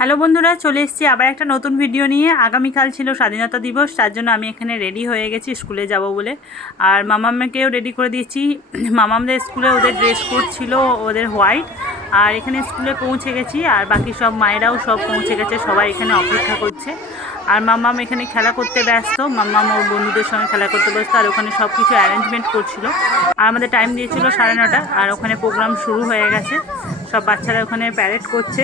Hello বন্ধুরা, চলে এসেছি আবার একটা নতুন ভিডিও নিয়ে। আগামীকাল ছিল স্বাধীনতা দিবস, তার জন্য আমি এখানে রেডি হয়ে গেছি, স্কুলে যাব বলে। আর মামাম্মাকেও রেডি করে দিয়েছি। মামামদের স্কুলে ওদের ড্রেস কোড ছিল ওদের হোয়াইট আর এখানে স্কুলে পৌঁছে গেছি, আর বাকি সব মায়েরাও সব পৌঁছে গেছে, সবাই এখানে অপেক্ষা করছে। আর মাম্মাম এখানে খেলা করতে ব্যস্ত মাম্মাম ওর বন্ধুদের সঙ্গে খেলা করতে ব্যস্ত, আর ওখানে সব কিছু অ্যারেঞ্জমেন্ট করছিল। আর আমাদের টাইম দিয়েছিল সাড়ে নটা, আর ওখানে প্রোগ্রাম শুরু হয়ে গেছে। সব বাচ্চারা ওখানে প্যারেড করছে।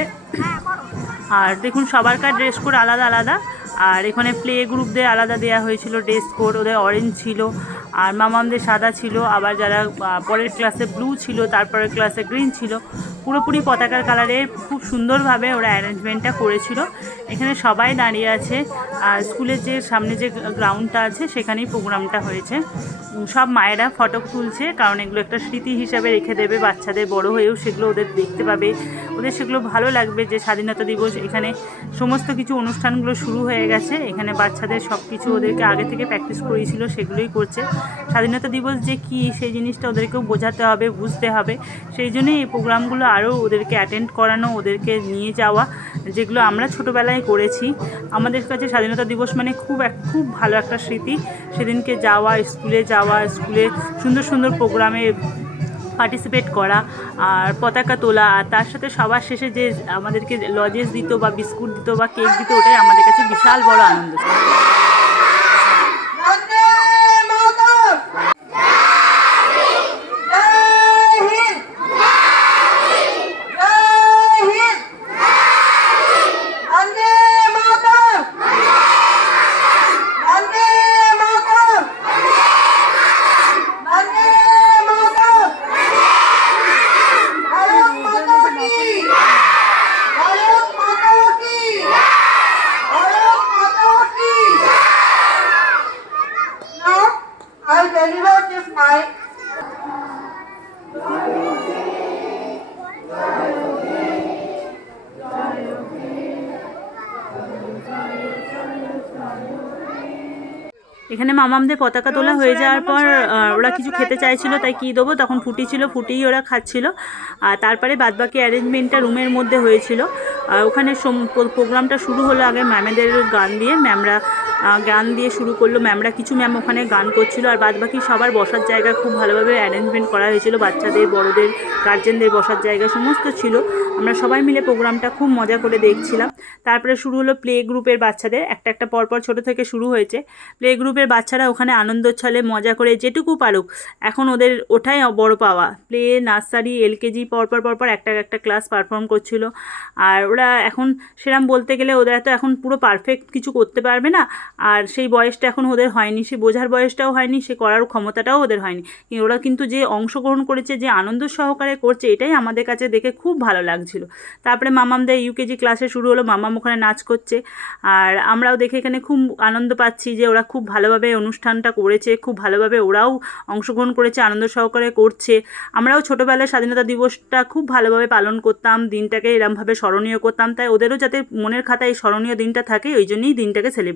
আর দেখুন, সবারকার ড্রেস কোড আলাদা আলাদা। আর এখানে প্লে গ্রুপদের আলাদা দেওয়া হয়েছিল ড্রেস কোড ওদের অরেঞ্জ ছিল। আর মামামদের সাদা ছিল, আবার যারা পরের ক্লাসে ব্লু ছিল, তারপরের ক্লাসে গ্রিন ছিল, পুরোপুরি পতাকার কালারের খুব সুন্দরভাবে ওরা অ্যারেঞ্জমেন্টটা করেছিল। এখানে সবাই দাঁড়িয়ে আছে, আর স্কুলের যে সামনে যে গ্রাউন্ডটা আছে, সেখানেই প্রোগ্রামটা হয়েছে। সব মায়েরা ফটো তুলছে, কারণ এগুলো একটা স্মৃতি হিসাবে রেখে দেবে, বাচ্চাদের বড় হয়েও সেগুলো ওদের দেখতে পাবে। ওদের সেগুলো ভালো লাগবে যে স্বাধীনতা দিবস, এখানে সমস্ত কিছু অনুষ্ঠানগুলো শুরু হয়ে গেছে। এখানে বাচ্চাদের সব কিছু ওদেরকে আগে থেকে প্র্যাকটিস করিয়েছিল, সেগুলোই করছে। স্বাধীনতা দিবস যে কী, সেই জিনিসটা ওদেরকেও বোঝাতে হবে, বুঝতে হবে। সেই জন্যই এই প্রোগ্রামগুলো আরও ওদেরকে অ্যাটেন্ড করানো, ওদেরকে নিয়ে যাওয়া, যেগুলো আমরা ছোটোবেলায় করেছি। আমাদের কাছে স্বাধীনতা দিবস মানে খুব এক, খুব ভালো একটা স্মৃতি। সেদিনকে যাওয়া, স্কুলে যাওয়া, স্কুলে সুন্দর সুন্দর প্রোগ্রামে পার্টিসিপেট করা, আর পতাকা তোলা, আর তার সাথে সবার শেষে যে আমাদেরকে লজেস দিত বা বিস্কুট দিত বা কেক দিত, ওটাই আমাদের কাছে বিশাল বড় আনন্দ। ছিল I'll deliver this mic. এখানে মামামদের পতাকা তোলা হয়ে যাওয়ার পর ওরা কিছু খেতে চাইছিল তাই কী দেবো? তখন ফুটি ছিল ফুটিই ওরা খাচ্ছিল। আর তারপরে বাদবাকি অ্যারেঞ্জমেন্টটা রুমের মধ্যে হয়েছিল। আর ওখানে প্রোগ্রামটা শুরু হলো আগে ম্যামেদের গান দিয়ে। ম্যামরা গান দিয়ে শুরু করল। ম্যামরা কিছু ম্যাম ওখানে গান করছিল আর বাদবাকি সবার বসার জায়গা খুব ভালোভাবে অ্যারেঞ্জমেন্ট করা হয়েছিল। বাচ্চাদের, বড়দের গার্জেনদের বসার জায়গা সমস্ত ছিল। আমরা সবাই মিলে প্রোগ্রামটা খুব মজা করে দেখছিলাম। তারপরে শুরু হলো প্লে গ্রুপের বাচ্চাদের। একটা একটা পরপর ছোট থেকে শুরু হয়েছে। প্লে গ্রুপের বাচ্চারা ওখানে আনন্দ ছলে, মজা করে যেটুকু পারুক, এখন ওদের ওঠাই বড় পাওয়া। প্লে নার্সারি এলকেজি পরপর পরপর একটা একটা ক্লাস পারফর্ম করছিল। আর ওরা এখন, সেরাম বলতে গেলে ওদের তো এখন পুরো পারফেক্ট কিছু করতে পারবে না। আর সেই বয়সটা এখন ওদের হয়নি, সে বোঝার বয়সটাও হয়নি, সে করার ক্ষমতাটাও ওদের হয়নি। ওরা কিন্তু যে অংশগ্রহণ করেছে, যে আনন্দ সহকারে করছে, এটাই আমাদের কাছে দেখে খুব ভালো লাগছিল। তারপরে মামামদের ইউকেজি ক্লাসে শুরু হলো, মামাম ওখানে নাচ করছে। আর আমরাও দেখে এখানে খুব আনন্দ পাচ্ছি যে ওরা খুব ভালোভাবে অনুষ্ঠানটা করেছে, খুব ভালোভাবে ওরাও অংশগ্রহণ করেছে, আনন্দ সহকারে করছে। আমরাও ছোটোবেলায় স্বাধীনতা দিবসটা খুব ভালোভাবে পালন করতাম, দিনটাকে এরমভাবে স্মরণীয় করতাম। তাই ওদেরও যাতে মনের খাতায় স্মরণীয় দিনটা থাকে, ওই জন্যই দিনটাকে সেলিব্রেট